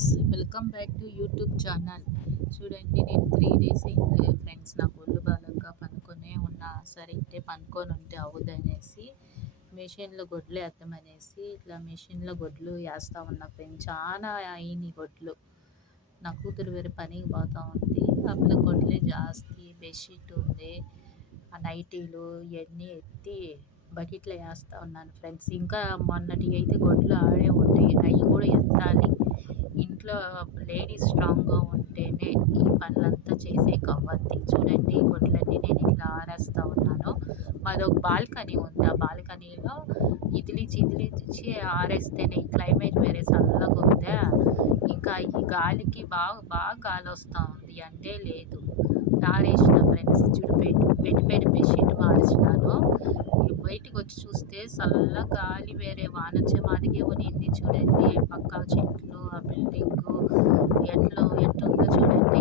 Friends, welcome back to YouTube channel. చూడండి, నేను 3 days అయింది ఫ్రెండ్స్. నాకు ఒళ్ళు బాగా పనుకొనే ఉన్నా. సరే ఇంటే పనుకొని ఉంటే అవ్వదనేసి మిషన్లో గొడ్లు వేద్దామనేసి ఇట్లా మిషన్లో గొడ్లు వేస్తూ ఉన్నా ఫ్రెండ్స్. చాలా అయినాయి గొడ్లు. నా కూతురు వేరే పనికి పోతూ ఉంది. అప్పుడు గొడ్లే జాస్తి బెడ్షీట్ ఉంది, ఆ నైటీలు ఇవన్నీ ఎత్తి బకెట్లో వేస్తూ ఉన్నాను ఫ్రెండ్స్. ఇంకా మొన్నటి అయితే గొడ్లు ఆడే ఉంటాయి, అవి కూడా ఎత్తాలి. ఇంట్లో లేడీస్ స్ట్రాంగ్గా ఉంటేనే ఈ పనులంతా చేసేకి అవ్వద్ది. చూడండి, గొడ్లన్నీ నేను ఇట్లా ఆరేస్తూ ఉన్నాను. మాదొక బాల్కనీ ఉంది. ఆ బాల్కనీలో ఇదిలిచి ఆరేస్తేనే ఈ క్లైమేట్ వేరే చల్లగా ఉందా, ఇంకా ఈ గాలికి బాగా గాలి వస్తూ ఉంది. అంటే లేదు, ఆరేసిన ఫ్రెండ్స్. చూడు, పెట్టి బెడ్షీట్ మార్చినాను. బయటికి వచ్చి చూస్తే చల్ల గాలి, వేరే వానొచ్చే మాదిగే ఉనింది. చూడండి, పక్క చెట్లు, ఆ బిల్డింగు ఎట్లుందో చూడండి.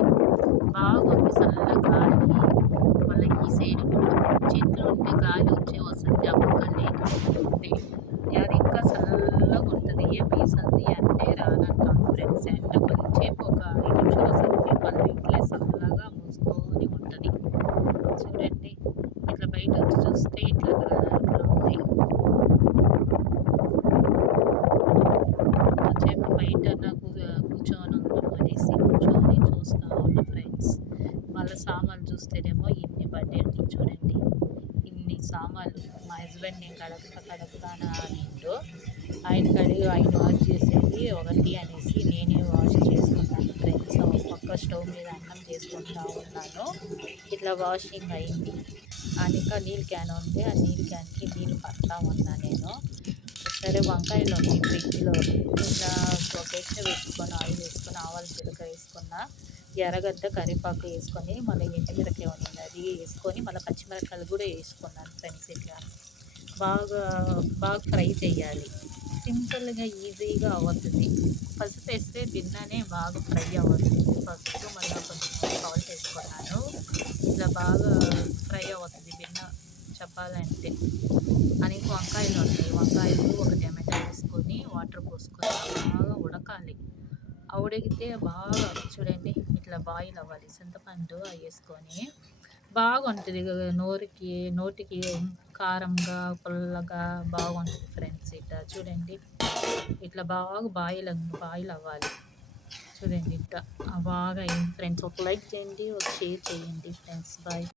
బాగుంది చల్ల గాలి. మళ్ళీ ఈ సైడ్ కూడా చెట్లు ఉంటే గాలి వస్తుంది. ఆ పక్క లేక ఉంది, అది ఇంకా చల్లగా ఉంటుంది. ఏ వీసంది అంటే రానంటాను ఫ్రెండ్స్. ఎండ కొంచెంసేపు ఒక 5 నిమిషాలు వస్తుంది, మళ్ళీ ఇట్లా చల్లగా మూసుకొని ఉంటుంది. చూడండి, ఇట్లా బయట వచ్చి చూస్తే ఇట్లా ఉంది. కాసేపు బయట కూర్చొని అనేసి కూర్చొని చూస్తూ ఉన్నా ఫ్రెండ్స్. వాళ్ళ సామాన్లు చూస్తేనేమో ఇన్ని పడ్డాయి. చూడండి, ఇన్ని సామాన్లు. మా హస్బెండ్ నేను కడుగుతానా అనిండు. ఆయన వాష్ చేసేది ఒకటి అనేసి నేనే వాష్ చేసుకున్నాను ఫ్రెండ్స్. పక్క స్టవ్ మీద అన్నం చేసుకుంటా ఉన్నాను. ఇట్లా వాషింగ్ అయింది. ఇంకా నీళ్ళు క్యాన్ ఉంది, ఆ నీళ్ళు క్యాన్కి నీళ్ళు పడతా ఉన్నా నేను. సరే, వంకాయలు ఉన్నాయి ఫ్రిడ్జ్లో. ఇంకా ఒక గిన్నె పెట్టుకొని ఆయిల్ వేసుకొని ఆవాలు జీలకర్ర వేసుకున్నా, ఎర్రగడ్డ కరివేపాకు వేసుకొని మళ్ళీ ఎండుమిరకాయ ఉంది అది వేసుకొని మళ్ళీ పచ్చిమిరకాయలు కూడా వేసుకున్నాను ఫ్రెండ్స్. ఇట్లా బాగా ఫ్రై చేయాలి. సింపుల్గా ఈజీగా అవుతుంది. పసుపు వేస్తే భిన్ననే బాగా ఫ్రై అవుతుంది. పసుపు మళ్ళీ కొంచెం సాల్ట్ వేసుకున్నాను. ఇట్లా బాగా ఫ్రై అవుతుంది భిన్న చెప్పాలంటే. వంకాయలు ఉన్నాయి. వంకాయలు ఒక టమాటా వేసుకొని వాటర్ పోసుకొని బాగా ఉడకాలి. ఉడికితే బాగా చూడండి ఇట్లా బాయిల్ అవ్వాలి. చింతపండు వేసుకొని బాగుంటుంది. నోటికి కారంగా పుల్లగా బాగుంటుంది ఫ్రెండ్స్. ఇట్లా చూడండి, ఇట్లా బాగా బాయిల్ అవ్వాలి. చూడండి, ఇట్లా బాగా అయింది ఫ్రెండ్స్. ఒక లైక్ చేయండి, ఒక షేర్ చేయండి ఫ్రెండ్స్. బాయ్.